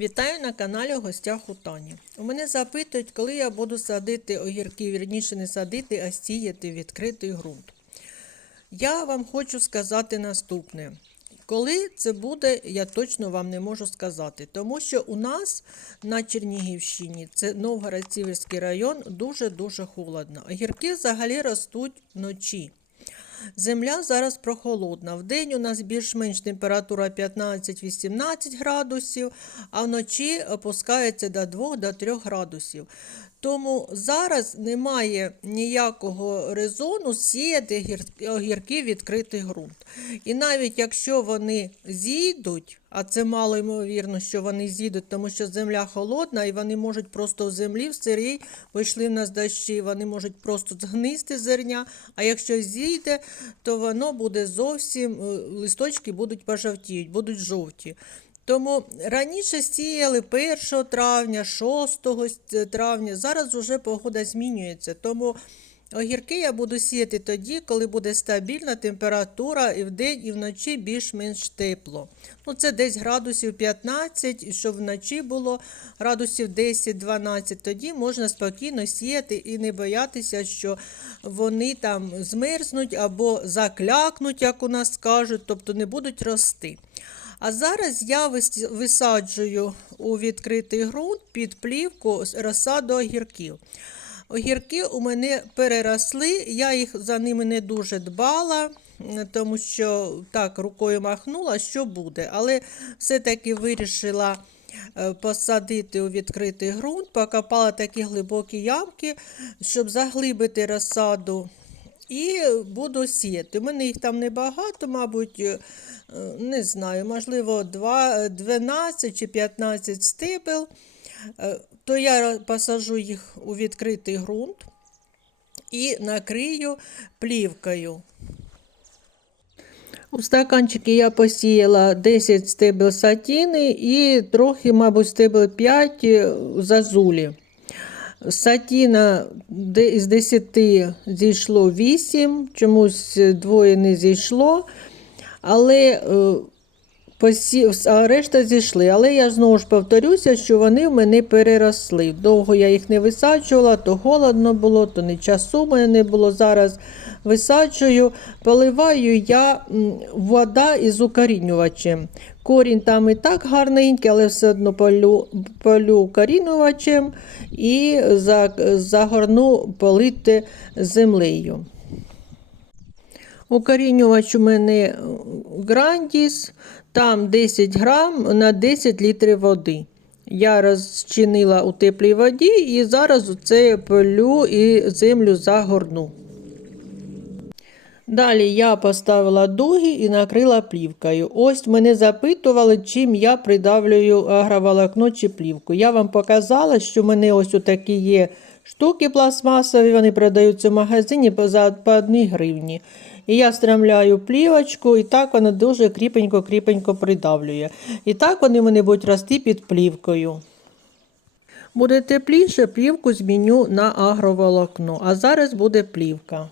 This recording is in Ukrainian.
Вітаю на каналі в гостях у Тані. У мене запитують, коли я буду садити огірки, вірніше не садити, а сіяти відкритий ґрунт. Я вам хочу сказати наступне. Коли це буде, я точно вам не можу сказати, тому що у нас на Чернігівщині, це Новгород-Сіверський район, дуже-дуже холодно. Огірки взагалі ростуть вночі. Земля зараз прохолодна. Вдень у нас більш-менш температура 15-18 градусів, а вночі опускається до 2-3 градусів. Тому зараз немає ніякого резону сіяти гір- огірки відкритий ґрунт. І навіть якщо вони зійдуть, а це мало ймовірно, що вони зійдуть, тому що земля холодна, і вони можуть просто в землі в сирій, вийшли в нас дощі, вони можуть просто згнисти зерня. А якщо зійде, то воно буде зовсім, е, листочки будуть пожовтіють, будуть жовті. Тому раніше сіяли 1 травня, 6 травня. Зараз вже погода змінюється. Тому огірки я буду сіяти тоді, коли буде стабільна температура і вдень, і вночі більш-менш тепло. Ну, це десь градусів 15, і щоб вночі було градусів 10-12, тоді можна спокійно сіяти і не боятися, що вони там змерзнуть або заклякнуть, як у нас кажуть, тобто не будуть рости. А зараз я висаджую у відкритий ґрунт під плівку розсаду огірків. Огірки у мене переросли, я їх за ними не дуже дбала, тому що так рукою махнула, що буде. Але все-таки вирішила е, посадити у відкритий ґрунт, покопала такі глибокі ямки, щоб заглибити розсаду. І буду сіяти. У мене їх там небагато, мабуть, е, не знаю, можливо, 12 чи 15 стебел. Е, То я посажу їх у відкритий ґрунт і накрию плівкою. У стаканчики я посіяла 10 стебел сатіни і трохи, мабуть, стебел 5 зазулі. Сатіна з 10 зійшло 8, чомусь двоє не зійшло. Але е, посі... а решта зійшли. Але я знову ж повторюся, що вони в мене переросли. Довго я їх не висаджувала, то холодно було, то не часу мене не було. Зараз висаджую, поливаю я вода із укорінювачем. Корінь там і так гарненький, але все одно полю, полю укорінювачем і загорну полити землею. Укорінювач у мене Грандіс, там 10 грам на 10 літрів води. Я розчинила у теплій воді і зараз це полю і землю загорну. Далі я поставила дуги і накрила плівкою. Ось мене запитували, чим я придавлюю агроволокно чи плівку. Я вам показала, що в мене ось такі є штуки пластмасові, вони продаються в магазині по 1 гривні. І я стремляю плівочку, і так воно дуже кріпенько-кріпенько придавлює. І так вони мене будуть рости під плівкою. Буде тепліше, плівку зміню на агроволокно, а зараз буде плівка.